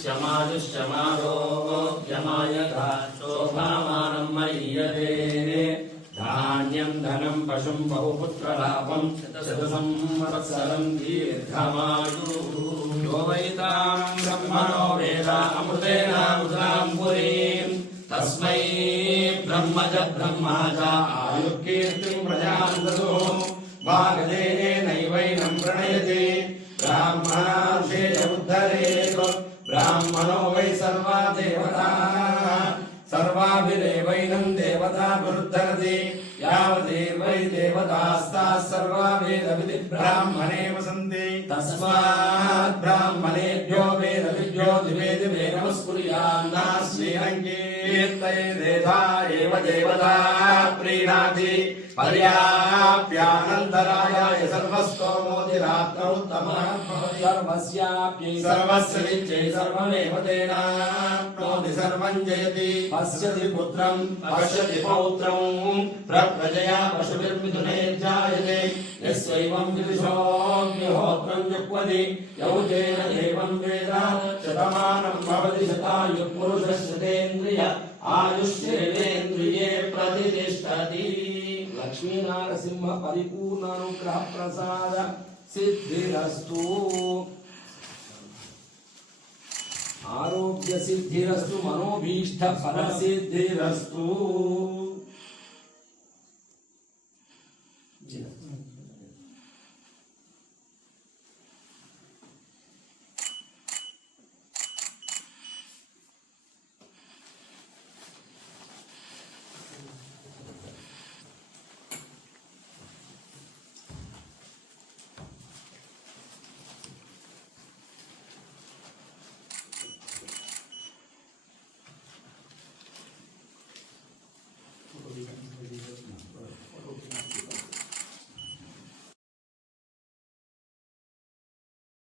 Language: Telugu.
శమాయుష్యమారోగ్యమాయథ శోభామానం మయ్యతే ధాన్యం ధనం పశుం బహుపుత్రలాభం శతసంవత్సరం దీర్ఘమాయు యో వైతాం బ్రహ్మణో వేద అమృతేనామృతాం పురీం తస్మై బ్రహ్మజ బ్రహ్మాజ ఆయుర్కీర్తిం ప్రజాంతతో భాగదేనైవైనం ఉద్ధరేతు బ్రాహ్మణో వై సర్వా దేవతా సర్వాభిరేవైనం దేవతాభిరుద్ధరతి యావదేవై దేవతాస్తాः సర్వా వేద విధి బ్రాహ్మణే వసంతి श्रीरङ्गीर्तै देधा एव प्रीणाति। पर्याप्यानन्तरायाय सर्वस्तोमोतिरात्रमुत्तमः पुत्रम् पश्यति पौत्रम् प्रप्रजया पशुभिर्मिथुने जायते। यस्यैवम् विदुषोऽग्निहोत्रम् जुक्वति यौतेन శతమానం భవతి శతాయు పురుషశతేంద్రియ ఆయుష్యేంద్రియే ప్రతిష్టతి లక్ష్మీ నారసింహ పరిపూర్ణ అనుగ్రహ ప్రసాద సిద్ధిరస్తు